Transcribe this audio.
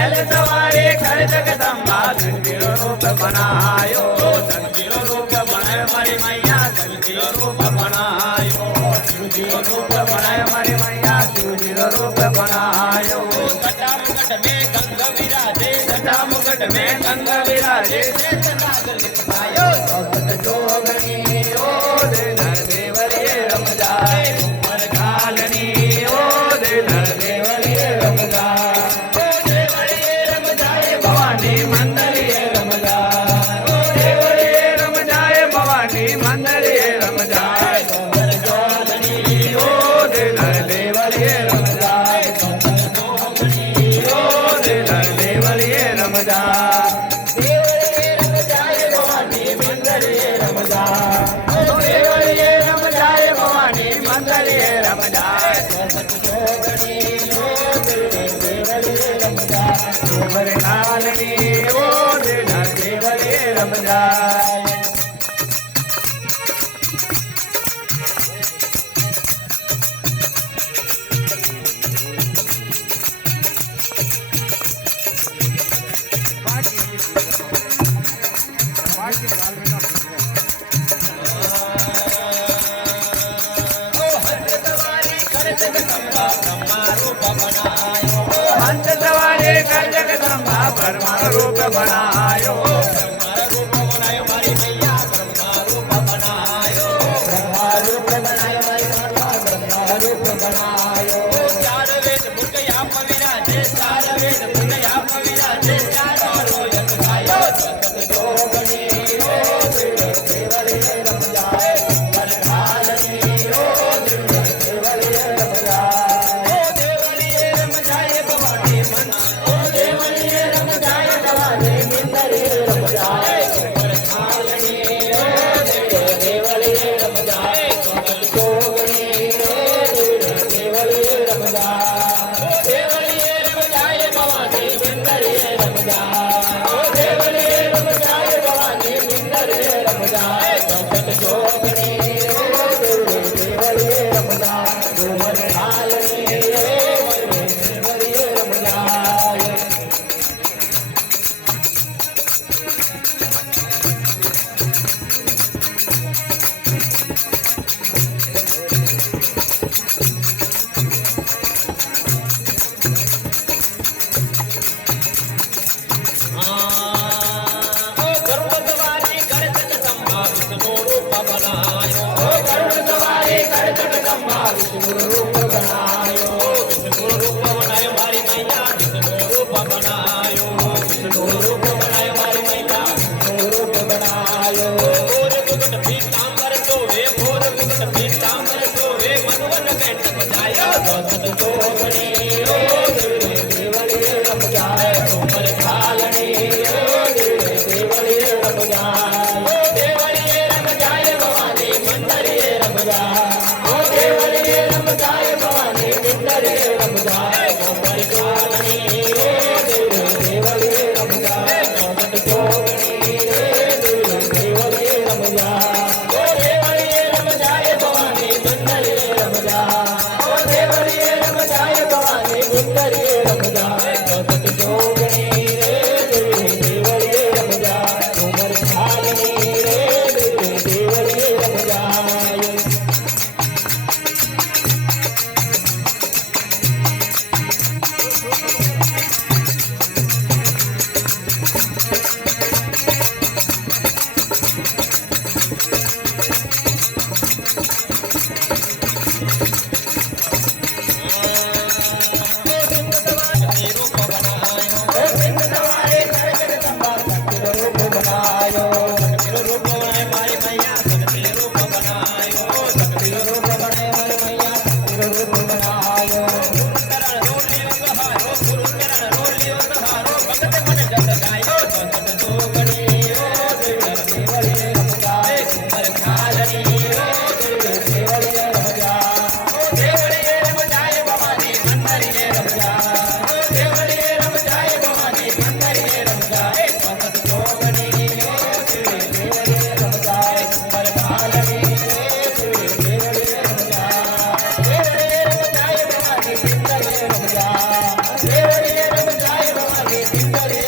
मैल सवारे कर जगदम्बा धनवीरो रूप बनायो धनवीरो रूप बनायो मारी मैया धनवीरो रूप बनायो शिवजीरो रूप बनायो मारी मैया शिवजीरो रूप बनायो जटा मुकुट में गंगा विराजे जटा मुकुट में गंगा विराजे आयो सौत जोगनी ओ देवर देवरिये रम जाए उमर कालनी ओ देवर देवरिये रम जाए ओ देवरिये रम जाए भवानी मंदिरिये रम जाए ओ देवरिये रम जाए भवानी मंदिरिये रम जाए उमर कालनी ओ देवर देवरिये रम जाए उमर जोगनी ओ देवर देवरिये रम जाए हंस सवारे कर जगदम्बा ब्रह्मा रूप बनायो ब्रह्मा रूप बनायो मारी मैया ब्रह्मा रूप बनायो ब्रह्मा रूप बनायो मारी माता ब्रह्मा रूप बनायो चार वेद मुकया विराजे चार वेद मुकया विराजे चारों यक गायो सतत जोगनी ओ देवरिये रम जाए वर घालनी ओ देवरिये रम जाए ओ देवरिये रम जाए भवानी मन ओ देवरिये रम जाए भवानी मंदिरिये रम जाए वर घालनी ओ देवरिये रम जाए सतत जोगनी ओ देवरिये रम जाए ओ देवरिये रम जाए भवानी मंदिरिये रम जाए ओ देवरिये रम जाए भवानी मंदिरिये रम जाए सतत जोगनी ओ देवरिये रम जाए वर घालनी ओ देवरिये रम जाए ओ गरुड़ सवारी कर जगदम्बा विष्णु रूप बनायो ओ गरुड़ सवारी कर जगदम्बा विष्णु रूप बनायो विष्णु रूप बनायो मारी मैया विष्णु रूप बनायो विष्णु रूप बनायो मारी मैया विष्णु रूप बनायो भोर मुकुट पीतांबर सोवे भोर मुकुट पीतांबर सोवे मधुवन कंठ बजायो सतत जोगनी ओ देवरिये रम जाए उमर घालनी ओ देवरिये रम जाए ओ देवरिये रम जाए भवानी मंदिरिये रम जाए ओ देवरिये रम जाए भवानी करे